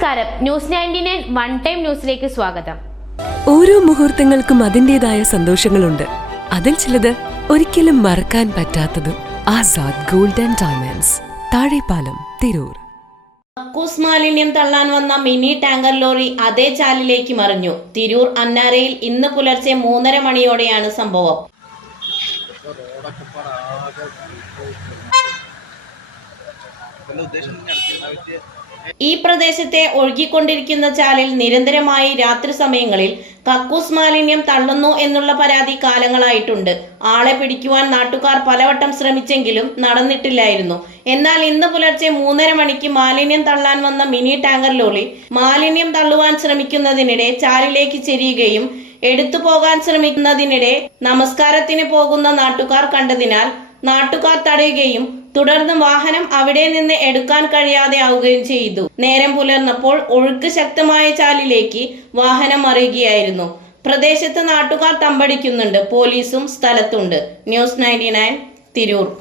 നമസ്കാരം, news 99 one time ന്യൂസിലേക്ക് സ്വാഗതം. ഓരോ മുഹൂർത്തങ്ങൾക്കും അതിൻ്റെതായ സന്തോഷങ്ങളുണ്ട്. അതിൽ ചിലത് ഒരിക്കലും മറക്കാൻ പറ്റാത്തതും. Azad gold and diamonds, Thazhepalam, Tirur. കക്കൂസ് മാലിന്യം തള്ളാൻ വന്ന മിനി ടാങ്കർ ലോറി അതേ ചാലിലേക്ക് മറിഞ്ഞു. തിരൂർ അന്നാരയിൽ ഇന്ന് പുലർച്ചെ 3:30 മണിയോടെയാണ് സംഭവം. ഈ പ്രദേശത്തെ ഒഴുകിക്കൊണ്ടിരിക്കുന്ന ചാലിൽ നിരന്തരമായി രാത്രി സമയങ്ങളിൽ കക്കൂസ് മാലിന്യം തള്ളുന്നു എന്നുള്ള പരാതി കാലങ്ങളായിട്ടുണ്ട്. ആളെ പിടിക്കുവാൻ നാട്ടുകാർ പലവട്ടം ശ്രമിച്ചെങ്കിലും നടന്നിട്ടില്ലായിരുന്നു. എന്നാൽ ഇന്ന് പുലർച്ചെ 3:30 മണിക്ക് മാലിന്യം തള്ളാൻ വന്ന മിനി ടാങ്കർ ലോറി മാലിന്യം തള്ളുവാൻ ശ്രമിക്കുന്നതിനിടെ ചാലിലേക്ക് ചെരിയുകയും എടുത്തു പോകാൻ ശ്രമിക്കുന്നതിനിടെ നമസ്കാരത്തിന് പോകുന്ന നാട്ടുകാർ കണ്ടതിനാൽ നാട്ടുകാർ തടയുകയും തുടർന്ന് വാഹനം അവിടെ നിന്ന് എടുക്കാൻ കഴിയാതെ ആവുകയും ചെയ്തു. നേരം പുലർന്നപ്പോൾ ഒഴുക്ക് ശക്തമായ ചാലിലേക്ക് വാഹനം മറിയുകയായിരുന്നു. പ്രദേശത്ത് നാട്ടുകാർ തമ്പടിക്കുന്നുണ്ട്. പോലീസും സ്ഥലത്തുണ്ട്. ന്യൂസ് 99 തിരൂർ.